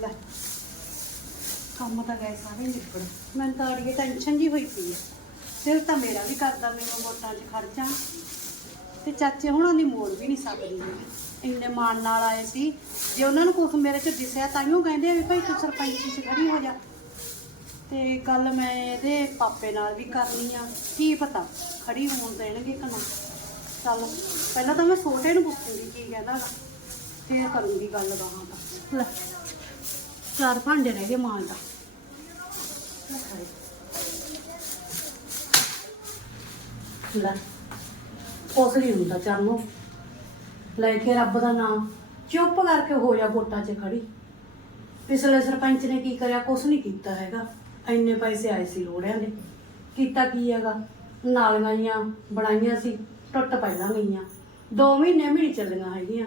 ਲੈ। ਕੰਮ ਤਾਂ ਗਏ ਸਾਰੇ ਨਿਬੜ। ਮੈਨੂੰ ਤਾਂ ਅੜੀਏ ਟੈਨਸ਼ਨ ਜੀ ਹੋਈ ਪਈ ਹੈ ਦਿਲ ਤਾਂ ਮੇਰਾ ਵੀ ਕਰਦਾ ਮੈਨੂੰ ਵੋਟਾਂ 'ਚ ਖਰਚਾਂ। ਤੇ ਚਾਚੇ ਹੁਣਾਂ ਦੀ ਮੋੜ ਵੀ ਨਹੀਂ ਸਕਦੀ। ਮੈਂ। ਇੰਨੇ ਮਾਣ ਨਾਲ ਆਏ ਸੀ। ਜੇ ਉਹਨਾਂ ਨੂੰ ਕੁਝ ਮੇਰੇ 'ਚ ਦਿਸਿਆ ਤਾਂ ਹੀ ਉਹ ਕਹਿੰਦੇ ਆ ਵੀ ਭਾਈ ਤੂੰ ਸਰਪੰਚੀ 'ਚ ਖੜੀ ਹੋ ਜਾ। ਤੇ ਗੱਲ ਮੈਂ ਇਹਦੇ ਪਾਪੇ ਨਾਲ ਵੀ ਕਰਨੀ ਆ। ਕੀ ਪਤਾ, ਖੜੀ ਹੋਣ ਦੇਣਗੇ ਕਿ ਨਾ। ਚੱਲ, ਪਹਿਲਾਂ ਤਾਂ ਮੈਂ ਛੋਟੇ ਨੂੰ ਪੁੱਛੂੰਗੀ ਕੀ ਕਹਿੰਦਾ ਫਿਰ ਕਰੂੰਗੀ ਗੱਲ ਬਾਹਾਂ ਦਾ। ਚਾਰ ਭਾਂਡੇ ਰਹਿ ਗਏ ਮਾਂ ਦਾ। ਲੈ ਉਸ ਨਹੀਂ ਹੁੰਦਾ ਚਰਨੋਂ ਲੈ ਕੇ ਰੱਬ ਦਾ ਨਾਮ, ਚੁੱਪ ਕਰਕੇ ਹੋ ਜਾ ਵੋਟਾਂ 'ਚ ਖੜੀ। ਪਿਛਲੇ ਸਰਪੰਚ ਨੇ ਕੀ ਕਰਿਆ? ਕੁਛ ਨਹੀਂ ਕੀਤਾ ਹੈਗਾ। ਇੰਨੇ ਪੈਸੇ ਆਏ ਸੀ ਲੋੜਿਆਂ ਦੇ। ਕੀਤਾ ਕੀ ਹੈਗਾ? ਨਾਲੀਆਂ ਬਣਾਈਆਂ ਸੀ, ਟੁੱਟ ਪਹਿਲਾਂ ਗਈਆਂ। 2 ਮਹੀਨੇ ਵੀ ਨਹੀਂ ਚੱਲੀਆਂ ਹੈਗੀਆਂ।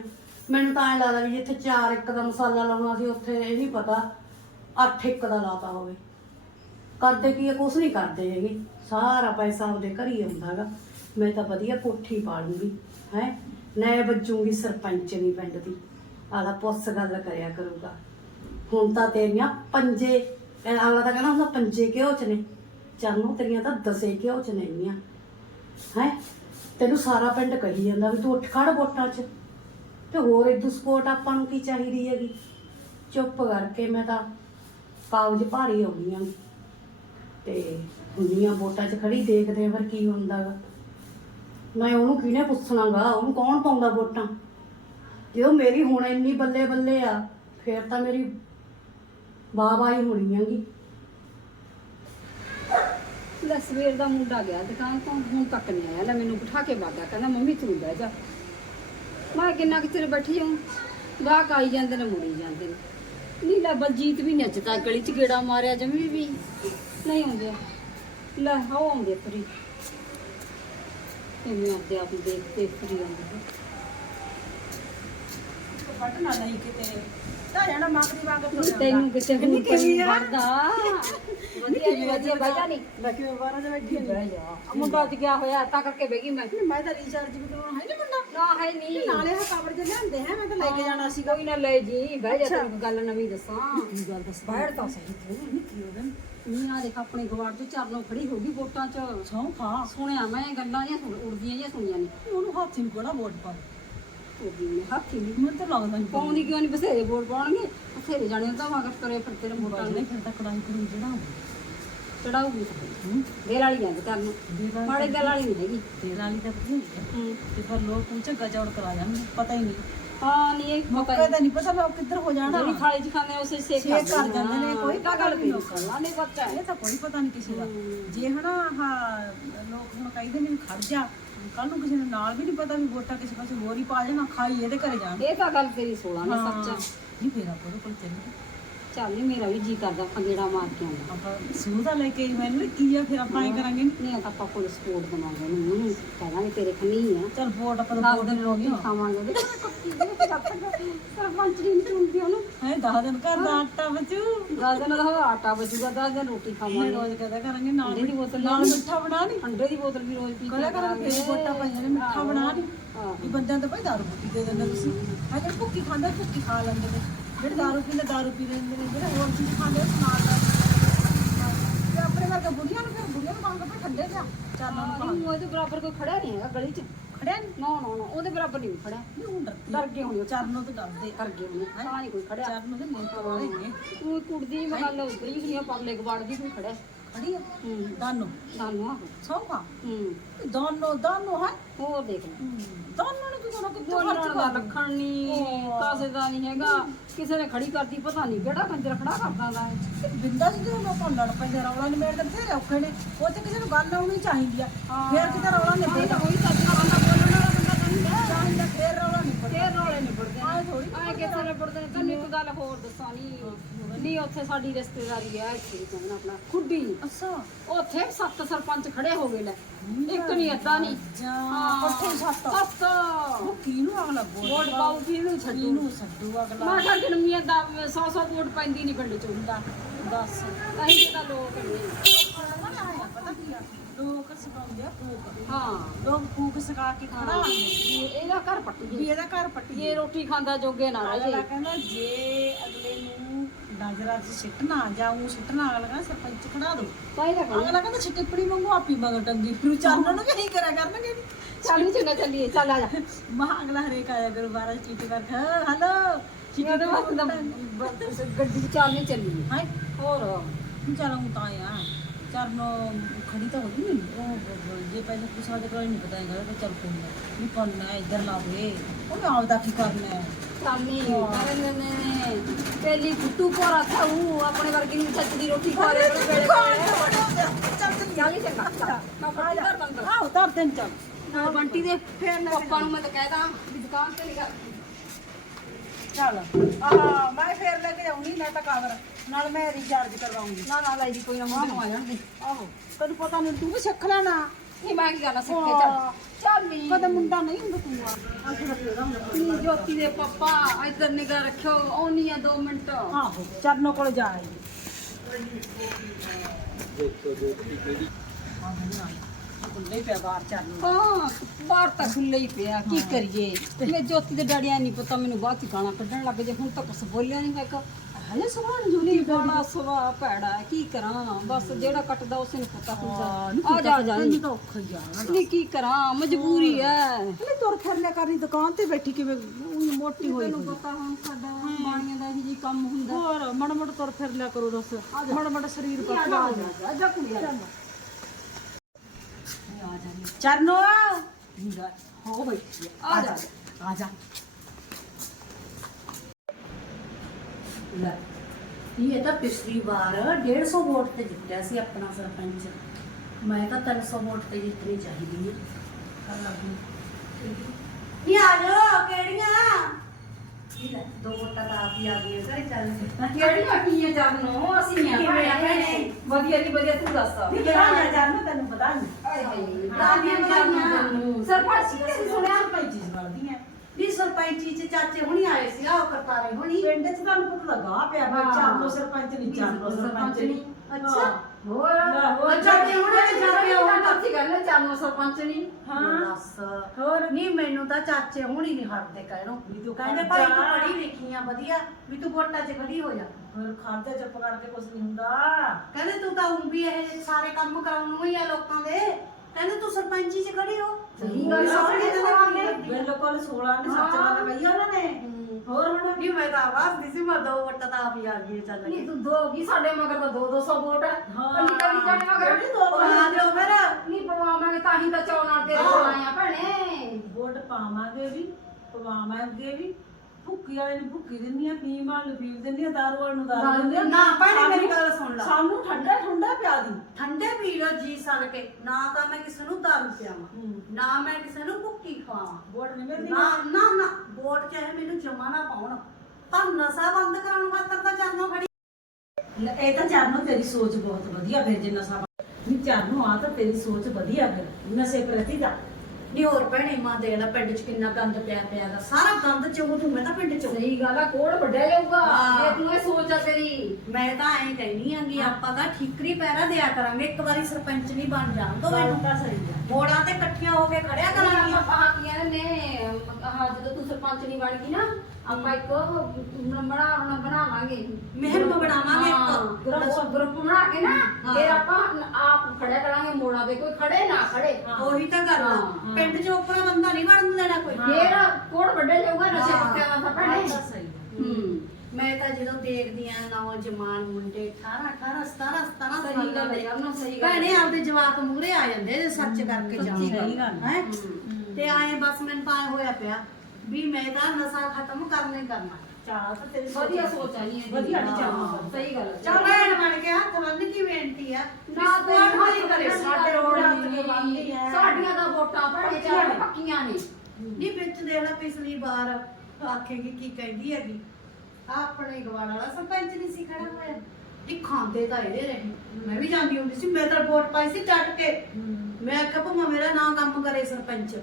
ਮੈਨੂੰ ਤਾਂ ਐਂ ਲੱਗਦਾ ਵੀ ਜਿੱਥੇ 4 ਇੱਕ ਦਾ ਮਸਾਲਾ ਲਾਉਣਾ ਸੀ, ਉੱਥੇ ਇਹ ਨਹੀਂ ਪਤਾ 8 ਇੱਕ ਦਾ ਲਾਤਾ ਹੋਵੇ। ਕਰਦੇ ਕੀ ਹੈ ਕੁਛ ਨਹੀਂ ਕਰਦੇ ਹੈਗੇ। ਸਾਰਾ ਪੈਸਾ ਉਹਦੇ ਘਰ ਹੀ ਆਉਂਦਾ ਮੈਂ ਤਾਂ ਵਧੀਆ ਕੋਠੀ ਪਾ ਲੂੰਗੀ ਹੈ। ਨੈ ਬੱਜੂਗੀ ਸਰਪੰਚ ਨਹੀਂ ਪਿੰਡ ਦੀ। ਆਦਾ ਪੁੱਛ ਗੱਲ ਕਰਿਆ ਕਰੂਗਾ। ਹੁਣ ਤਾਂ ਤੇਰੀਆਂ ਪੰਜੇ, ਇਹ ਅਗਲਾ ਤਾਂ ਕਹਿੰਦਾ ਹੁੰਦਾ ਪੰਜੇ ਕਿਉਂ ਚ ਨੇ। ਚਾਨੂੰ ਤੇਰੀਆਂ ਤਾਂ ਦਸੇ ਕਿਉਂ ਚ ਨੇਗੀਆਂ ਹੈ। ਤੈਨੂੰ ਸਾਰਾ ਪਿੰਡ ਕਹੀ ਜਾਂਦਾ ਵੀ ਤੂੰ ਉੱਠ ਖੜ ਵੋਟਾਂ 'ਚ। ਤੇ ਹੋਰ ਇਦੋਂ ਸਪੋਰਟ ਆਪਾਂ ਨੂੰ ਕੀ ਚਾਹੀਦੀ ਹੈਗੀ? ਚੁੱਪ ਕਰਕੇ ਮੈਂ ਤਾਂ ਕਾਗਜ਼ ਭਾਰੀ ਆਉਂਦੀਆਂ ਤੇ ਹੁੰਦੀਆਂ ਵੋਟਾਂ 'ਚ ਖੜੀ ਦੇਖਦੇ ਆ ਫਿਰ ਕੀ ਹੁੰਦਾ ਗਾ। ਮੈਂ ਉਹਨੂੰ ਕਿਹਨੇ ਪੁੱਛਣਾਗਾ? ਉਹਨੂੰ ਕੌਣ ਪਾਉਂਦਾ ਵੋਟਾਂ? ਜਦੋਂ ਮੇਰੀ ਹੁਣ ਇੰਨੀ ਬੱਲੇ ਬੱਲੇ ਆ, ਫਿਰ ਤਾਂ ਮੇਰੀ ਵਾਹ ਵਾਹ ਹੀ ਹੋਣੀ ਹੈਗੀ। ਲੈ ਸਵੇਰ ਦਾ ਮੁੰਡਾ ਗਿਆ ਦੁਕਾਨ ਤੋਂ, ਹੁਣ ਤੱਕ ਨਹੀਂ ਆਇਆ। ਲੈ ਮੈਨੂੰ ਬਿਠਾ ਕੇ ਬਾਗਾ ਕਹਿੰਦਾ, ਮੰਮੀ ਤੂੰ ਬਹਿ ਜਾ। ਮੈਂ ਕਿੰਨਾ ਕਿ ਚਿਰ ਬੈਠੀ ਹਾਂ ਗਾਹਕ ਆਈ ਜਾਂਦੇ ਨੇ ਮੁੜੀ ਜਾਂਦੇ ਨੇ। ਨੀਲਾ ਬਲਜੀਤ ਵੀ ਨੱਚਦਾ ਗਲੀ ਚ ਗੇੜਾ ਮਾਰਿਆ ਜਮੀ ਵੀ। ਨਹੀਂ ਆਉਂਦੇ। ਲੈ ਹਾਉ ਆਉਂਦੇ ਫਰੀ ਤੇ ਮੈਂ ਆਪਦੇ ਆਪ ਨੂੰ ਦੇਖ ਕੇ ਫਰੀ ਆਉਂਦੀ ਵੱਟ ਨਾ ਲਈ ਕਿਤੇ। ਤਾਂ ਜਾਣਾ ਤੁਰ ਜਾਂਦਾ। ਤੈਨੂੰ ਕਿਤੇ ਕੋਈ ਵੜਦਾ ਵਧੀਆ ਜੀ ਨਹੀਂ ਬੈਠੀ ਮੁੰਡਾ ਗਿਆ ਹੋਇਆ ਤਾਂ ਕਰਕੇ ਮੈਂ। ਮੈਂ ਤਾਂ ਰੀਚਾਰਜ ਵੀ ਕਰਾਉਣਾ ਹੈ ਨੀ ਮੁੰਡਾ। ਨਾ ਹੈ ਨਹੀਂ ਨਾਲੇ ਇਹ ਕਵਰ ਜੇ ਲਿਆਂਦੇ ਹੈ ਮੈਂ ਤਾਂ ਲੈ ਕੇ ਜਾਣਾ ਸੀਗਾ। ਕੋਈ ਨਾ ਲੈ ਜੀ ਬਹਿ ਜਾ ਤੈਨੂੰ ਗੱਲ ਨਵੀਂ ਦੱਸਾਂ। ਕੀ ਗੱਲ ਦੱਸ? ਬਾਹਰ ਤਾਂ ਸਹੀ ਤੂੰ ਕੀ ਹੋ ਗਿਆ ਨੀ ਆ ਦੇਖ ਆਪਣੇ ਗਵਾੜ ਤੋਂ ਚਰਨੋਂ ਖੜੀ ਹੋ ਗਈ ਵੋਟਾਂ 'ਚ ਸੌਂ ਖਾ। ਸੁਣਿਆ ਮੈਂ ਗੱਲਾਂ ਜਾਂ ਉੜਦੀਆਂ ਜਾਂ ਸੁਣੀਆਂ ਨਹੀਂ ਉਹਨੂੰ ਹੱਥ ਨੂੰ ਕੋਣਾ ਵੋਟ ਪਾ। ਹੱਥੀ ਨਹੀਂ ਮੈਨੂੰ ਤਾਂ ਲੱਗਦਾ ਨਹੀਂ ਪਾਉਂਦੀ ਕਿਉਂ ਨਹੀਂ ਬਸੇਰੇ ਵੋਟ ਪਾਉਣਗੇ। ਬਸੇਰੇ ਜਾਣੇ ਤਾਂ ਮਗਰ ਤੁਰੇ ਫਿਰਦੇ ਨੇ ਵੋਟਾਂ ਪਾਉਂਦਾ ਨੂੰ ਫਿਰ ਤਾਂ ਕੜਾਈ ਕਰੂ ਜਿਹੜਾ ਚੜਾਉਗੀ ਦੇਰ ਵਾਲੀ ਜਾਂਦੇ ਕਰਨ ਦੇਰ ਮਾੜੇ ਦਿਲ ਵਾਲੀ ਨਹੀਂ ਹੈਗੀ। ਤੇਲ ਵਾਲੀ ਤਾਂ ਪਤਾ ਨਹੀਂ ਤੇ ਪਰ ਲੋਕ ਪੁੱਛੇ ਗਜੌੜ ਕਰਾ ਜਾਣਗੇ ਪਤਾ ਹੀ ਨਹੀਂ। ਹਾਂ ਨਹੀਂ ਇਹ ਮੌਕੇ ਪਤਾ ਤਾਂ ਨਹੀਂ। ਪਤਾ ਲੋਕ ਕਿੱਧਰ ਹੋ ਜਾਣਾ। ਜਿਹੜੀ ਥਾਲੀ 'ਚ ਖਾਂਦੇ ਆ, ਉਸੇ ਸੇਕ ਸੇਕ ਕਰ ਜਾਂਦੇ ਨੇ, ਕੋਈ ਤਾਂ ਗੱਲ ਪਤਾ ਨਹੀਂ ਇਹ ਤਾਂ ਕੋਈ ਪਤਾ ਨਹੀਂ ਕਿਸੇ ਦਾ। ਜੇ ਹਨਾ ਆਹ ਲੋਕ ਹੁਣ ਕਹਿੰਦੇ ਨੇ ਖੜ ਜਾ। ਕੱਲ ਨੂੰ ਕਿਸੇ ਨੂੰ ਨਾਲ ਵੀ ਨਹੀਂ ਪਤਾ ਵੀ ਕਿਸੇ ਪਾਸੇ ਹੋਰ ਹੀ ਪਾ ਜਾਣਾ ਖਾਈ ਇਹਦੇ ਘਰੇ ਜਾਣ। ਇਹ ਤਾਂ ਗੱਲ ਤੇਰੀ 16 ਨੇ ਸੱਚਾ ਨਹੀਂ ਫੇਰ ਆਪਾਂ ਕੋਲ ਚੱਲੀਏ। ਚੱਲ ਨੀ ਮੇਰਾ ਵੀ ਜੀ ਕਰਦਾ ਫੰਗੇੜਾ ਮਾਰ ਕੇ ਆਉਂਦਾ ਆਪਾਂ ਸੂਦਾ ਲੈ ਕੇ ਮੈਨੂੰ ਵੀ ਕੀ ਆ ਫਿਰ ਆਪਾਂ ਐ ਕਰਾਂਗੇ? ਨਹੀਂ ਤਾਂ ਆਪਾਂ ਕੋਲ ਸਪੋਰਟ ਬਣਾਉਂਦੇ ਨੇ ਉਹਨੂੰ ਕਹਾਂਗੇ ਤੇਰੇ ਖਨੀ ਆ। ਚਲ ਵੋਟ ਆਪਾਂ ਦਸ ਵੋਟ ਰੋਟੀ ਖਾਵਾਂਗੇ। ਉਹਦੇ ਸਰਪੰਚ ਨਹੀਂ ਚੁਣਦੀ ਉਹਨੂੰ। ਹੈ 10 ਦਿਨ ਘਰ ਦਾ ਆਟਾ ਬਚੂ। ਦਸ ਦਿਨ ਦਾ ਆਟਾ ਬਚੂਗਾ ਦਸ ਦਿਨ ਰੋਟੀ ਖਾਵਾਂਗੇ। ਰੋਜ਼ ਕਹਦਾ ਕਰਾਂਗੇ ਨਾਲ ਦੀ ਬੋਤਲ ਨਾਲ ਮਿੱਠਾ ਬਣਾ ਨਹੀਂ ਅੰਡੇ ਦੀ ਬੋਤਲ ਵੀ ਰੋਜ਼ ਪੀ ਕਹਦਾ ਕਰਾਂਗੇ। ਫੇਰ ਵੋਟਾਂ ਪਾਈਆਂ ਨੇ ਮਿੱਠਾ ਬਣਾ ਆਹੋ। ਇਹ ਬੰਦਿਆਂ ਤਾਂ ਭਾਈ ਦਾਰੂ ਪੀ ਦੇ ਦਿੰਦੇ ਤੁਸੀਂ। ਆ ਜਿਹੜੇ ਭੁੱਕੀ ਖਾਂਦੇ ਭੁੱਕੀ ਖਾ ਲੈਂਦੇ ਨੇ। ਜਿਹੜੇ ਦਾਰੂ ਪੀਂਦੇ ਦਾਰੂ ਪੀ ਲੈਂਦੇ ਨੇ ਜਿਹੜੇ ਹੋਰ ਚੀਜ਼ ਖਾਂਦੇ ਉਹ ਸਮਾਨ ਦਾ ਤੇ ਆਪਣੇ ਵਰਗਾ ਬੁੜੀਆਂ ਨੂੰ ਫਿਰ ਬੁੜੀਆਂ ਨੂੰ ਮੰਗ ਕੇ ਠੰਡੇ ਜਾ ਚਾਲਾਂ ਨੂੰ ਨਹੀਂ ਉਹਦੇ ਬਰਾਬਰ ਕੋਈ ਖੜਾ ਨਹੀਂ ਹੈਗਾ ਗਲੀ 'ਚ। ਖੜਿਆ ਨਹੀਂ? ਨਾ ਨਾ ਨਾ ਉਹਦੇ ਬਰਾਬਰ ਨਹੀਂ ਖੜਾ ਨਹੀਂ ਹੁਣ ਡਰਦੀ। ਡਰ ਗਏ ਹੋਣੇ ਚਰਨੋਂ ਤੇ ਡਰਦੇ। ਕਰ ਗਏ ਹੋਣੇ। ਤਾਂ ਨਹੀਂ ਕੋਈ ਖੜਿਆ। ਚਰਨੋਂ ਦੇ ਨੇ। ਕੁੜਦੀ ਮੈਂ ਗੱਲ ਉਧਰ ਹੀ ਨਹੀਂ ਪਰਲੇ ਗਵਾੜ ਦੀ ਕੋਈ ਖੜਿਆ? ਖੜੀ ਆ ਹੂੰ। ਦਾਨੋ। ਸਾਨੂੰ ਆਹੋ ਸੌਂਗਾ ਹੂੰ। ਦਾਨੋ ਦਾਨੋ ਹੈ। ਹੋਰ ਦੇਖ ਲੈ। ਦਾਨੋ ਨੂੰ ਕਿਉਂ ਨਾ ਕਿੱਥੇ ਬੋਲਣ ਖਰਚ ਦਾ ਕਰ ਰੱਖਣ ਨਹੀਂ ਕਾਸੇ ਦਾ ਨਹੀਂ ਹੈਗਾ। ਕਿਸੇ ਨੇ ਖੜੀ ਕਰਦੀ ਪਤਾ ਨਹੀਂ ਕਿਹੜਾ ਕੰਜਰ ਖੜਾ ਕਰਦਾ ਦਾ ਹੈ। ਬਿੰਦਾ ਜੀ ਜਦੋਂ ਲੋਕਾਂ ਲੜ ਪੈਂਦੇ ਰੌਲਾ ਨਹੀਂ ਮੇਰਦੇ ਬਥੇਰੇ ਔਖੇ ਨੇ। ਉਹ ਤੇ ਕਿਸੇ ਨੂੰ ਗੱਲ ਆਉਣੀ ਚਾਹੀਦੀ ਆ। ਫੇਰ ਕਿਤੇ ਰੌਲਾ ਨਹੀਂ ਪੈਂਦਾ ਤਾਂ ਕੋਈ ਸੱਚ ਨਾਲ ਬੰਦਾ ਬੋਲਣ ਵਾਲਾ ਬੰਦਾ ਤਾਂ ਨਹੀਂ ਹੈ ਚਾਹੀਦਾ ਫੇਰ ਰੌਲਾ ਨਹੀਂ ਪੈਂਦਾ ਫੇਰ ਰੌਲੇ ਨਹੀਂ ਪੜਦੇ ਆਏ ਥੋੜੀ ਆਏ ਕਿਸੇ ਨੇ ਪੜਦੇ ਨੇ। ਤੈਨੂੰ ਇੱਕ ਗੱਲ ਹੋਰ ਦੱਸਾਂ ਨਹੀਂ ਨਹੀਂ ਉੱਥੇ ਸਾਡੀ ਰਿਸ਼ਤੇਦਾਰੀ ਹੈ ਇੱਥੇ ਹੀ ਕਹਿੰਦਾ ਆਪਣਾ? ਖੁੱਡੀ। ਅੱਛਾ। ਉੱਥੇ ਸੱਤ ਸਰਪੰਚ ਖੜੇ ਹੋ ਗਏ ਲੈ। ਇੱਕ ਨਹੀਂ ਅੱਧਾ ਨਹੀਂ। ਜਾਂ ਪੱਠੇ ਛੱਤ ਸੱਤ। ਉਹ ਕਿਹਨੂੰ ਅਗਲਾ ਵੋਟ ਪਾਉ ਫਿਰ ਨੂੰ ਛੱਡੂ? ਕਿਹਨੂੰ ਛੱਡੂ ਅਗਲਾ? ਮੈਂ ਕਿਹਾ ਜਨਮੀਆਂ ਦਾ 100 100 ਵੋਟ ਪੈਂਦੀ ਨਹੀਂ ਪਿੰਡ ਚੋਂ ਹੁੰਦਾ। ਦੱਸ। ਅਸੀਂ ਤਾਂ ਲੋਕ ਨੇ ਪਤਾ ਕੀ ਆ ਲੋਕ ਸਿਖਾਉਂਦੇ ਆ ਫੂਕ। ਹਾਂ। ਲੋਕ ਫੂਕ ਸਿਖਾ ਕੇ ਖੜਾ ਵੀ ਇਹਦਾ ਘਰ ਪੱਟੀ ਵੀ ਇਹਦਾ ਘਰ ਪੱਟੀ ਇਹ ਰੋਟੀ ਖਾਂਦਾ ਜੋਗੇ ਨਾ ਰਹੇ ਅਗਲਾ ਕਹਿੰਦਾ ਜੇ ਅਗਲੇ ਨੂੰ ਡੰਗਰਾਂ 'ਚ ਸਿੱਟਣਾ ਜਾਂ ਉਹ ਸਿੱਟਣਾ ਅਗਲਾ ਕਹਿੰਦਾ ਸਰਪੰਚ ਖੜਾ ਦੋ। ਤਾਂ ਹੀ ਤਾਂ ਅਗਲਾ ਕਹਿੰਦਾ ਛਿੱਟਪੜੀ ਮੰਗੋ ਆਪੀ ਮਗਰ ਟੰਗੀ ਫਿਰ ਚਾਨਣ ਨੂੰ ਕੀ ਕਰਿਆ ਕਰਨਗੇ ਨੀ। ਚੱਲ ਵੀ ਚੰਗਾ ਚੱਲੀਏ ਚੱਲ ਆ ਜਾ। ਮਹਾ ਅਗਲਾ ਹਰੇਕ ਆਇਆ ਗੁਰੂ ਮਹਾਰਾਜ ਚੀਟ ਕਰ ਹਲੋ ਚੀਟੀ ਦੇ ਵਾਸਤੇ ਤਾਂ ਗੱਡੀ ਚਾਲ ਨਹੀਂ ਚੱਲੀ ਹਾਂ। ਹੋਰ? ਚਲ ਤਾਂ ਆ ਚਰਨੋ ਖੜੀ ਤਾਂ ਹੋ ਗਈ ਨੀ। ਉਹ ਬ- ਬ- ਜੇ ਪਹਿਲਾਂ ਕੁਛ ਸਾਡੇ ਕੋਲ ਨਹੀਂ ਪਤਾ ਹੈਗਾ ਤਾਂ ਚੱਲ ਕੋਈ ਨਾ ਨਹੀਂ ਹੈ, ਇੱਧਰ ਲਾਵੇ ਉਹਨੇ ਆਪਦਾ ਕੀ ਕਰਨਾ ਹੈ? ਸਾਮੀ। ਕਹਿੰਦੇ ਨੇ। ਪਹਿਲੀ ਗੁੱਟੂ ਕੋਰਾ ਖਾਊ ਆਪਣੇ ਵਰਗੀ ਨੂੰ ਚੱਜ ਦੀ ਰੋਟੀ ਖਾ ਲੈ ਵੇਲੇ ਵੇਲੇ। ਚੱਲ ਚੰਗਾ ਮੈਂ ਫੜੀ ਕਰ? ਦੰਦਾ ਆਹ ਉਤਾਰ ਦੇਣ ਚੱਲ। ਨਾ ਬੰਟੀ ਦੇ ਪਾਪਾ ਨੂੰ ਮੈਂ ਤਾਂ ਕਹਿਦਾ ਵੀ ਦੁਕਾਨ ਤੇ ਨਹੀਂ ਕਰ ਚੱਲ। ਆਹ ਮੈਂ ਫੇਰ ਲੈ ਕੇ ਆਉਣੀ ਨਾ ਤਾਂ ਕਵਰ ਨਾਲ ਮੈਂ ਰੀਚਾਰਜ ਕਰਵਾਉਂਗੀ ਨਾ ਨਾ ਲੈ ਜੀ ਕੋਈ ਨਾ ਨੂੰ ਆ ਜਾਣਗੇ ਆਹੋ। ਤੈਨੂੰ ਪਤਾ ਨਹੀਂ ਤੂੰ ਵੀ ਸਿੱਖ ਲੈਣਾ। ਨਹੀਂ ਮੈਂ ਕੀ ਕਰਨਾ ਸਿੱਖੇ ਚੱਲ। ਚੱਲ ਵੀ। ਕਦੇ ਮੁੰਡਾ ਨਹੀਂ ਹੁੰਦਾ ਤੂੰ ਅੱਜ ਜੋਤੀ ਦੇ ਪਾਪਾ ਇੱਧਰ ਨਿਗਾ ਰੱਖਿਓ ਆਉਣੀ ਆ 2 ਮਿੰਟ। ਆਹੋ ਚਰਨੋ ਕੋਲ ਜਾ ਆਈ। ਖੁੱਲੇ ਪਿਆ ਬਾਹਰ ਚਰਨੋ। ਹਾਂ ਬਾਹਰ ਤਾਂ ਖੁੱਲੇ ਹੀ ਪਿਆ ਕੀ ਕਰੀਏ? ਮੈਂ ਜੋਤੀ ਦੇ ਡੈਡੀਆਂ ਨਹੀਂ ਪਤਾ ਮੈਨੂੰ ਬਾਅਦ ਚ ਗਾਣਾ ਕੱਢਣ ਲੱਗ ਜੇ ਹੁਣ ਤਾਂ ਕੁਛ ਬੋਲਿਆ ਨਹੀਂ ਮੈਂ ਕਿ ਹਲੇ ਸਵਾਲ ਜੁਲੀ ਬੜਾ ਸਵਾ ਭੈੜਾ ਹੈ, ਕੀ ਕਰਾਂ? ਬਸ ਜਿਹੜਾ ਕੱਟਦਾ ਉਸੇ ਨੂੰ ਪਤਾ ਹੁੰਦਾ। ਆ ਜਾ ਆ ਜਾ ਨਹੀਂ ਤਾਂ ਔਖਾ ਹੀ ਆ। ਨਹੀਂ ਕੀ ਕਰਾਂ? ਮਜਬੂਰੀ ਹੈ। ਹਲੇ ਤੁਰ ਫਿਰ ਲਿਆ ਕਰਨੀ ਦੁਕਾਨ ਤੇ ਬੈਠੀ ਕਿਵੇਂ? ਊਂ ਮੋਟੀ ਹੋਈ ਤੈਨੂੰ ਪਤਾ ਹੁਣ ਸਾਡਾ ਬਾਣੀਆਂ ਦਾ ਇਹੀ ਜੀ ਕੰਮ ਹੁੰਦਾ। ਹੋਰ ਮੜ ਮੜ ਤੁਰ ਫਿਰ ਲਿਆ ਕਰੋ ਦੱਸ। ਮੜ ਮੜ ਸਰੀਰ ਆ ਜਾ ਆ ਜਾ, ਜਾ ਕੁੜੀ ਆ ਜਾ। ਚਰਨੋ! ਹੋ ਬਈ ਆ। ਜਾ ਆ ਜਾ। ਲੈ। ਇਹ ਤਾਂ ਪਿਛਲੀ ਵਾਰ 150 ਵੋਟ ਤੇ ਜਿੱਤਿਆ ਸੀ ਆਪਣਾ ਸਰਪੰਚ। ਮੈਂ ਤਾਂ 300 ਵੋਟ ਤੇ ਜਿੱਤਣੀ ਚਾਹੀਦੀ ਹਾਂ ਇਹ ਆ ਜਾਓ ਕਿਹੜੀਆਂ? ਇਹ ਲੈ ਦੋ ਵੋਟਾਂ ਤਾਂ ਆਪ ਹੀ ਆ ਗਈਆਂ ਘਰੇ ਚੱਲ। ਕਿਹੜੀਆਂ ਕੀਆਂ ਜਰਨੋ ਅਸੀਂ ਆ ਕਿਵੇਂ ਆ ਭੈਣੇ? ਵਧੀਆ ਦੀ ਵਧੀਆ ਤੂੰ ਦੱਸ। ਵਧਾਈਆਂ ਚਰਨੋ ਤੈਨੂੰ ਵਧਾਈਆਂ ਆਏ ਹਾਏ। ਵਧਾਈਆਂ ਜਰਨੋ। ਸਰਪੰਚ ਜੀ ਨੇ ਸੁਣਿਆ? ਸਰਪੰਚੀ ਦੀ ਸਰਪੰਚੀ ਚ ਚਾਚੇ ਹੁਣੀ ਆਏ ਸੀ ਆ ਕਰਤਾਰੇ ਹੁਣੀ। ਪਿੰਡ 'ਚ ਤੁਹਾਨੂੰ ਪਤਾ ਲੱਗਾ ਪਿਆ ਵੀ ਹਾਂ। ਚਰਨੋ ਸਰਪੰਚ ਨਹੀਂ ਚਰਨੋ ਸਰਪੰਚ ਨਹੀਂ। ਅੱਛਾ। ਹੋਰ ਲੈ ਹੋਰ ਚਾਚੇ ਹੁਣੇ ਤੇ ਜਾ ਕੇ ਆਉਣ ਤਾਂ ਠੀਕ ਗੱਲ ਹੈ ਚਾਨੋ ਸਰਪੰਚ ਨਹੀਂ। ਹਾਂ। ਦੱਸ। ਹੋਰ। ਨਹੀਂ ਮੈਨੂੰ ਤਾਂ ਚਾਚੇ ਹੁਣੀ ਨਹੀਂ ਹਟਦੇ ਕਹਿਣੋਂ ਵੀ ਤੂੰ ਕਹਿੰਦੇ ਭਾਈ ਤੂੰ ਜਾ। ਪੜ੍ਹੀ ਲਿਖੀ ਆ ਵਧੀਆ। ਵੀ ਤੂੰ ਵੋਟਾਂ 'ਚ ਖੜੀ ਹੋ ਜਾ। ਹੋਰ ਖਾਂਦੇ ਚੁੱਪ ਕਰਕੇ ਕੁਝ ਨਹੀਂ ਹੁੰਦਾ। ਕਹਿੰਦੇ ਤੂੰ ਤਾਂ ਉਂ ਵੀ ਇਹ ਸਾਰੇ ਕੰਮ ਕਰਾਉਣ ਨੂੰ ਹੀ ਆ ਲੋਕਾਂ ਦੇ। ਕਹਿੰਦੇ ਤੂੰ ਸਰਪੰਚੀ 'ਚ ਖੜੀ ਹੋ। ਸਹੀ ਗੱਲ ਤਾਂ ਕਹਿੰਦੇ ਬਿਲਕੁਲ 16 ਨੇ ਸੱਚ ਗੱਲ ਕਹੀ ਉਹਨਾਂ ਨੇ। ਹੋਰ ਹੁਣ? ਵੀ ਮੈਂ ਤਾਂ ਆਵਾਜ਼ ਦੀ ਸੀ ਮੈਂ ਦੋ ਵੋਟਾਂ ਤਾਂ ਆਪ ਹੀ ਆ ਗਈ ਚੱਲ ਨਹੀਂ ਤੂੰ ਦੋ ਕੀ ਸਾਡੇ ਮਗਰ ਤਾਂ 2 200 ਵੋਟ ਹੈ ਹਾਂ। ਕੰਨੀ ਕਰੀ ਜਾਣੇ ਮਗਰ। ਕਿਹੜੀ ਦੋ ਪਾ ਦਿਓ ਫਿਰ। ਨਹੀਂ ਪਵਾਵਾਂਗੇ ਤਾਂ ਹੀ ਤਾਂ ਤੇਰੇ ਕੋਲ ਆਏ ਆ ਭੈਣੇ। ਵੋਟ ਪਾਵਾਂਗੇ ਵੀ ਪਵਾਵਾਂਗੇ ਵੀ। ਭੁੱਕੀ ਵਾਲੇ ਨੂੰ ਭੁੱਕੀ ਦਿੰਦੀ ਆ ਪੀਣ ਵਾਲੇ ਨੂੰ ਪੀਣ ਦਿੰਦੀ ਆ ਦਾਰੂ ਵਾਲੇ ਨੂੰ ਦਾਰੂ ਦਿੰਦੀ ਆ। ਨਾ ਭੈਣੇ ਮੇਰੀ ਗੱਲ ਸੁਣ ਲਾ ਸਾਨੂੰ ਠੰਡਾ ਠੰਡਾ ਪਿਆ ਦੀ। ਠੰਡੇ ਪੀ ਲੋ ਜੀ ਸੜ ਕੇ ਨਾ ਤਾਂ ਮੈਂ ਕਿਸੇ ਨੂੰ ਦਾਰੂ ਪਿਆਵਾਂ। ਨਾ ਮੈਂ ਕਿਸੇ ਨੂੰ ਭੁੱਕੀ ਖਵਾਵਾਂ। ਵੋਟ ਨਹੀਂ ਮਿਲਦੀ ਨਾ ਨਾ। ਨਾ ਵੋਟ ਚਾਹੇ ਮੈਨੂੰ ਜਮਾ ਨਾ ਪਾਉਣ। ਪਰ ਨਸ਼ਾ ਬੰਦ ਕਰਾਉਣ ਖਾਤਰ ਤਾਂ ਜਾਨੋਂ ਖੜੀ। ਇਹ ਤਾਂ ਚਾਰਨੋ ਤੇਰੀ ਸੋਚ ਬਹੁਤ ਵਧੀਆ ਫਿਰ ਜੇ ਨਸ਼ਾ ਨਹੀਂ ਚਾਰਨੋ ਆ ਤਾਂ ਤੇਰੀ ਸੋਚ ਵਧੀਆ ਫਿਰ ਨਸ਼ੇ ਪ੍ਰਤੀ ਦਾ ਨਹੀਂ ਹੋਰ ਭੈਣੇ ਮਾਂ ਦੇ ਲੈ ਪਿੰਡ 'ਚ ਕਿੰਨਾ ਗੰਦ ਪਿਆ ਪਿਆਗਾ ਸਾਰਾ ਗੰਦ ਚੋਂ ਤੂੰ ਮੈਂ ਤਾਂ ਪਿੰਡ 'ਚ। ਸਹੀ ਗੱਲ ਆ ਕੋਲ ਵੱਡਿਆ ਜਾਊਗਾ। ਹਾਂ। ਜੇ ਤੂੰ ਇਹ ਸੋਚ ਆ ਤੇਰੀ। ਮੈਂ ਤਾਂ ਐਂ ਕਹਿੰਦੀ ਆਂ ਕਿ ਆਪਾਂ ਤਾਂ ਠੀਕਰੀ ਪੈਰਾ ਦਿਆ ਕਰਾਂਗੇ ਇੱਕ ਵਾਰੀ ਸਰਪੰਚ ਨਹੀਂ ਬਣ ਜਾਣ ਤੋਂ ਮੈਨੂੰ ਤਾਂ ਸਹੀ ਆ। ਵੋੜਾਂ ਤੇ ਇਕੱਠੀਆਂ ਹੋ ਕੇ ਖੜਿਆ ਕਰਾਂਗੀਆਂ ਆਪਾਂ ਕੀ ਨੇ ਆਹ ਜਦੋਂ ਤੂੰ ਸਰਪੰਚ ਨਹੀਂ ਬਣ ਗਈ ਨਾ ਆਪਾਂ ਇੱਕ ਬਣਾ ਬਣਾਵਾਂਗੇ ਮੁਹਿੰਮ ਬਣਾਵਾਂਗੇ ਇੱਕ। ਗਰੁੱਪ ਗਰੁੱਪ ਬਣਾ ਕੇ ਨਾ। ਫਿਰ ਆਪਾਂ ਆਪ ਖੜਿਆ ਕਰਾਂਗੇ ਮੋੜਾਂ ਦੇ ਕੋਈ ਖੜੇ ਨਾ ਖੜੇ ਉਹੀ ਤਾਂ ਗੱਲ ਆ। ਪਿੰਡ 'ਚ ਉੱਪਰ ਬੰਦਾ ਨਹੀਂ ਵੜਨ ਦੇਣਾ ਕੋਈ ਫੇਰ ਕੋੜ ਵੱਡੇ ਜਾਊਗਾ ਨਸ਼ੇ। ਪੱਕਿਆਂ ਦਾ ਤਾਂ ਭੈਣੇ ਹੂੰ ਮੈਂ ਤਾਂ ਜਦੋਂ ਦੇਖਦੀ ਆ ਨੌਜਵਾਨ ਮੁੰਡੇ 18 18 17 17 ਸਹੀ ਸਾਲਾਂ ਗੱਲ ਹੈ ਦੇ ਯਾਰ ਨਾ ਸਹੀ ਗੱਲ ਭੈਣੇ ਆਪਦੇ ਜਵਾਕ ਮੂਹਰੇ ਆ ਜਾਂਦੇ ਜੇ ਸੱਚ ਕਰਕੇ ਸਹੀ ਗੱਲ। ਹੈ ਹੂੰ। ਤੇ ਆਏ ਬਸ ਮੈਨੂੰ ਤਾਂ ਐਂ ਹੋਇਆ ਪਿਆ ਵੀ ਮੈਂ ਤਾਂ ਨਸ਼ਾ ਖਤਮ ਕਰਨਾ ਹੀ ਕਰਨਾ ਚਾਹ ਤਾਂ ਤੇਰੀ ਵਧੀਆ ਸੋਚ ਆ ਨਹੀਂ ਇਹਦੀ। ਵਧੀਆ ਹਾਂ, ਚਾਹੁੰਦਾ। ਸਹੀ ਗੱਲ ਹੈ। ਚੱਲ ਭੈਣ ਬਣ ਕੇ ਹੱਥ ਬੰਨ ਕੀ ਬੇਨਤੀ ਆ ਨਾ ਤੇ ਹਾਲੀ ਕਰੇ ਸਾਡੇ ਰੋਡ ਹੱਥ ਕੇ ਬੰਨ੍ਹਦੀ ਐ। ਸਾਡੀਆਂ ਦਾ ਵੋਟਾਂ ਭੈਣੇ ਪੱਕੀਆਂ ਨੇ ਨਹੀਂ ਵਿੱਚ ਦੇਖ ਲੈ ਪਿਛਲੀ ਵਾਰ ਆਖੇਗੀ ਕੀ ਕਹਿੰਦੀ ਹੈਗੀ ਆਪਣੇ ਗਵਾੜ ਵਾਲਾ ਸਰਪੰਚ ਨਹੀਂ ਸੀ ਖੜਾ ਹੋਇਆ। ਇਹ ਖਾਂਦੇ ਤਾਂ ਇਹਦੇ ਰਹੇ। ਮੈਂ ਵੀ ਜਾਂਦੀ ਹੁੰਦੀ ਸੀ ਮੈਂ ਤਾਂ ਵੋਟ ਪਾਈ ਸੀ ਚੱਟ ਕੇ। ਮੈਂ ਆਖਿਆ ਭਮਾ ਮੇਰਾ ਨਾਂ ਕੰਮ ਕਰੇ ਸਰਪੰਚ।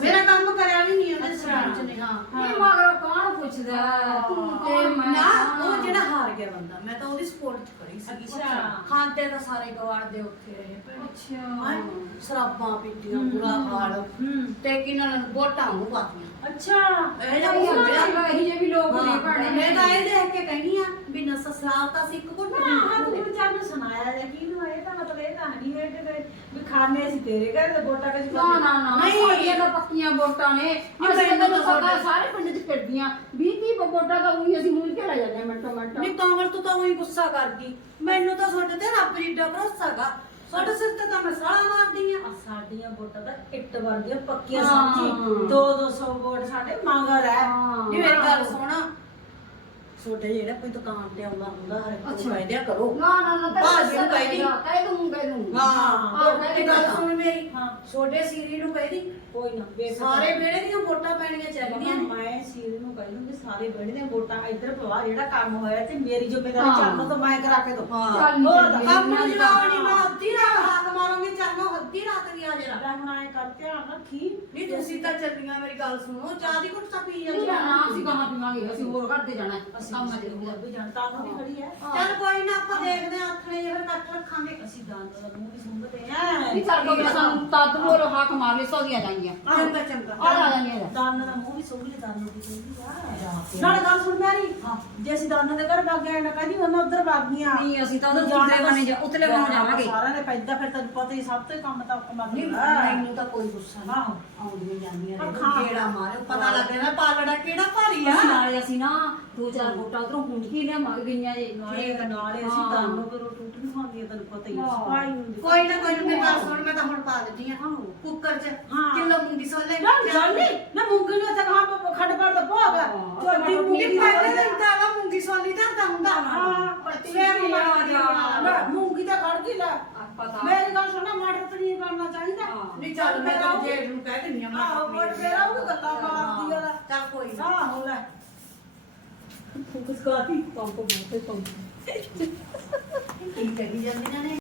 ਮੇਰਾ ਕੰਮ ਕਰਿਆ ਵੀ ਨਹੀਂ ਉਹਨੇ ਅੱਛਾ। ਸਰਪੰਚ ਨੇ ਹਾਂ। ਨਹੀਂ ਮਗਰ ਕੌਣ ਪੁੱਛਦਾ? ਤੂੰ ਤੇ ਮੈਂ ਨਾ ਉਹ ਜਿਹੜਾ ਹਾਰ ਗਿਆ ਬੰਦਾ ਮੈਂ ਤਾਂ ਉਹਦੀ ਸਪੋਰਟ ਚ ਖੜੀ ਸੀ ਅੱਛਾ। ਖਾਂਦੇ ਤਾਂ ਸਾਰੇ ਗਵਾੜ ਦੇ ਉੱਥੇ। ਰਹੇ। ਅੱਛਾ। ਹੈਂ? ਸ਼ਰਾਬਾਂ ਪੀਤੀਆਂ ਬੁਰਾ ਹਾਲ। ਹੂੰ। ਤੇ ਕਿਨਾਂ ਨੇ ਵੋਟਾਂ ਨੂੰ ਪਾਤੀਆਂ। ਅੱਛਾ। ਇਹ ਜਿਹਾ ਇਹ। ਇਹੋ ਜਿਹੇ ਵੀ ਲੋਕ ਨੇ ਭੈਣੇ। ਮੈਂ ਤਾਂ ਇਹ ਦੇਖ ਕੇ ਕਹਿੰਦੀ ਆ ਵੀ ਨਸ਼ਾ ਸ਼ਰਾਬ ਤਾਂ ਅਸੀਂ ਇੱਕ ਘੁੱਟ ਹਾਂ ਤੂੰ ਚੱਲ ਸਨਾਇਆ ਜਾਂ ਕੀ ਨੂੰ ਇਹ ਤਾਂ ਮਤਲਬ ਇਹ ਤਾਂ ਨਹੀਂ ਹੈ ਕਿ ਖਾਣੇ ਅਸੀਂ ਤੇਰੇ ਘਰ ਦੇ ਵੋਟਾਂ ਕਿਸ ਨਾ ਨਾ ਨਾ ਨਹੀਂ। ਸਾਡੀਆਂ ਤਾਂ ਪੱਕੀਆਂ ਵੋਟਾਂ ਨੇ। ਅਸੀਂ ਮੈਨੂੰ ਤਾਂ ਤਾਂ ਪਤਾ ਤੁਹਾਡੇ- ਸਾਰੇ ਪਿੰਡ 'ਚ ਫਿਰਦੀਆਂ। 20 30 ਵੋਟਾਂ ਤਾਂ ਉਹੀ ਅਸੀਂ ਮੂੰਹ ਕੇ ਲੈ ਜਾਂਦੇ ਹਾਂ ਮਿੰਟੋ ਮਿੰਟ। ਨਹੀਂ ਕਮਲ ਤੂੰ ਤਾਂ ਉਹੀ ਗੁੱਸਾ ਕਰ ਗਈ ਮੈਨੂੰ ਤਾਂ ਤੁਹਾਡੇ ਤੇ ਰੱਬ ਜਿੱਡਾ ਭਰੋਸਾ ਹੈਗਾ ਤੁਹਾਡੇ ਸਿਰ ਤੇ ਤਾਂ ਮੈਂ ਸਾਲਾ ਮਾਰਦੀ ਆ। ਸਾਡੀਆਂ ਵੋਟਾਂ ਤਾਂ ਇੱਟ ਵਰਗੀਆਂ ਪੱਕੀਆਂ ਹਾਂ। ਸਮਝੀ। 2 200 ਵੋਟ ਸਾਡੇ ਮੰਗਰ ਹੈ। ਹਾਂ। ਨਹੀਂ ਮੇਰੀ ਗੱਲ ਸੁਣਾ। ਤੁਹਾਡੇ ਜਿਹੜਾ ਕੋਈ ਦੁਕਾਨ ਤੇ ਆਉਂਦਾ ਹੁੰਦਾ ਹਰ ਇੱਕ ਅੱਛਾ। ਨੂੰ ਕਹਿ ਕਰੋ। ਨਾ ਨਾ ਨਾ ਤਾਂ ਭਾਜੀ ਨੂੰ ਕਹਿ ਦੀ। ਕਹਿ ਦੂੰ ਕਹਿ ਦੂੰ ਹਾਂ। ਤੇ ਗੱਲ ਸੁਣ ਮੇਰੀ। ਹਾਂ। ਛੋਟੇ ਸੀਰੀ ਨੂੰ ਕਹਿਦੀ ਕੋਈ ਨਾ ਸਾਰੇ ਵਿਹੜੇ ਦੀਆਂ ਵੋਟਾਂ ਪੈਣੀਆਂ ਚਾਹੀਦੀਆਂ। ਨੇ ਮੈਂ ਸੀਰ ਨੂੰ ਕਹਿ ਲੂੰਗੀ ਸਾਰੇ ਵਿਹੜੇ ਦੀਆਂ ਵੋਟਾਂ ਇੱਧਰ ਪਵਾ ਜਿਹੜਾ ਕੰਮ ਹੋਇਆ ਤੇ ਮੇਰੀ ਜ਼ਿੰਮੇਵਾਰੀ ਹਾਂ। ਚੱਲ ਤਾਂ ਮੈਂ ਕਰਾ ਕੇ ਦਊਂ ਹਾਂ। ਚੱਲ ਨੀ ਹੋਰ ਚੱਲੀ, ਕੰਮ ਨੂੰ ਨੀ ਜਵਾਬ ਨਹੀਂ। ਮੈਂ ਅੱਧੀ ਰਾਤ ਹੱਥ ਮਾਰਾਂਗੇ ਚਰਨੋਂ ਅੱਧੀ ਰਾਤ ਵੀ ਆ ਜਰਾ। ਮੈਂ ਹੁਣ ਆਏ ਕਰ ਧਿਆਨ ਰੱਖੀ। ਨਹੀਂ ਤੁਸੀਂ ਤਾਂ ਚੱਲੀਆਂ ਮੇਰੀ ਗੱਲ ਸੁਣੋ ਚਾਹ ਦੀ ਘੁੱਟ ਤਾਂ ਪੀ ਜਾਂਦੀ ਨਾ ਕਹਾਂ ਪੀਵਾਂਗੇ ਅਸੀਂ ਹੋਰ ਘਰ ਦੇ ਜਾਣਾ ਹੈ। ਅਸੀਂ ਕੰਮ ਤੇ ਨੂੰ ਖੜੀ ਹੈ। ਚੱਲ ਕੋਈ ਨਾ ਆਪਾਂ ਦੇਖਦੇ ਆਂ ਆਥਣੇ ਜੇ ਫਿਰ ਕੱਟ ਰੱਖਾਂਗੇ। ਅਸੀਂ ਦੰਦ ਦਾ ਮੂੰਹ ਵੀ ਸੁੰਘਦੇ ਆ ਨਹੀਂ ਕੋਈ ਨਾ ਸਾਨੂੰ ਤਦ ਬੋਲ ਹਾਕ ਮਾਰ ਲੈ ਸੌਦੀਆਂ ਜਾਣਗੀਆਂ ਚੰਗਾ ਚੰਗਾ। ਆ ਆ ਜਾਂਦੀਆਂ ਨੇ ਦੰਦ ਦਾ ਮੂੰਹ ਵੀ ਸੁੰਘ ਲਈ ਦੰਦ ਦੀ ਸੁੰਘੀ ਆ। ਨਾਲ ਗੱਲ ਸੁਣ ਮੇਰੀ ਜੇ ਅਸੀਂ ਦੰਦ ਦੇ ਘਰ ਵਗ ਗਏ ਨਾ ਕਹਿੰਦੀ ਉਹਨਾਂ ਉਧਰ ਵਗ ਗਈਆਂ। ਨਹੀਂ, ਅਸੀਂ ਤਾਂ ਉਧਰ ਉਤਲੇ ਬਣੇ ਜਾ- ਉਤਲੇ ਬਣੇ ਜਾਵਾਂਗੇ। ਸਾਰਿਆਂ ਨੇ ਪੈਂਦਾ ਫਿਰ ਤੈਨੂੰ ਪਤਾ ਹੀ ਸਭ ਤੋਂ ਹੀ ਕੰਮ ਤਾਂ ਕਮਾ ਨਹੀਂ ਮੈਨੂੰ ਤਾਂ ਕੋਈ ਗੁੱਸਾ ਨਹੀਂ। ਆਉਂਦੀਆਂ ਜਾਂਦੀਆਂ ਨੇ। ਖਾ- ਕਿਹੜਾ ਮਾਰੇ ਪਤਾ ਲੱਗ ਰਿਹਾ ਪਾਲੜਾ ਕਿਹੜਾ ਭਾਰੀ ਆ। ਅਸੀਂ ਨਾਲੇ ਅਸੀਂ ਨਾ ਦੋ ਚਾਰ ਵੋਟਾਂ ਉਧਰੋਂ ਹੁਣ ਕੀ ਲਿਆ ਮੰਗ ਗਈਆਂ ਜੇ ਨਾਲੇ ਨਾਲੇ ਅਸੀਂ ਹਾਂ। ਦੰਦ ਕਰੋ ਟੁੱਟ ਨਹੀਂ ਹੁੰਦੀ ਤੈਨੂੰ ਪਤਾ ਹੀ ਹੈ ਹਾਂ। ਸਫ਼ਾਈ ਹੁੰਦੀ ਕੋਈ ਨਾ ਕੋਈ ਨਾ ਮੇਰੀ ਗੱਲ ਸੁਣ ਮੈਂ ਤਾਂ ਹੁਣ ਪਾ ਦਿੰਦੀ ਆ। ਕੁੱਕਰ 'ਚ ਹਾਂ। ਕਿਲੋ ਮੂੰਗੀ ਸੋਲੇ ਨਾ ਜਾਨੀ ਨਾ ਮੂੰਗੀ ਨੂੰ ਤੇ ਕਹਾਂ ਖੱਡ ਪੜ ਦਾ ਭੋਗ। ਹਾਂ। ਛੋਟੀ ਮੂੰਗੀ ਪਹਿਲੇ ਦਿਨ ਤਾਂ ਆਵਾ ਮੂੰਗੀ ਸੋਲੀ ਧਰਦਾ ਹੁੰਦਾ ਹਾਂ। ਸਵੇਰ ਨੂੰ ਆ ਮੂੰਗੀ ਤਾਂ ਖੜ ਗਈ ਲੈ। ਪਤਾ। ਮੇਰੀ ਗੱਲ ਸੁਣਾ ਮਟਰ ਪਨੀਰ ਕਰਨਾ ਚਾਹੀਦਾ। ਹਾਂ। ਨਹੀਂ ਚੱਲ ਮੈਂ ਤਾਂ ਜੇਠ ਨੂੰ ਕਹਿ ਦਿੰਦੀ ਆ ਮੈਂ ਆਹੋ, ਵੋਟ ਮੇਰਾ ਉਹ ਗੱਲਾਂ ਮਾਰਦੀ ਆ। ਚੱਲ ਕੋਈ ਨਾ ਹਾਂ ਹੋ ਲੈ ਕੁਝ ਕਾਤੀ ਪੰਪ ਮਾਰਦੇ ਪੰਪ ਕੀ ਕਹੀ ਜਾਂਦੀਆਂ ਨੇ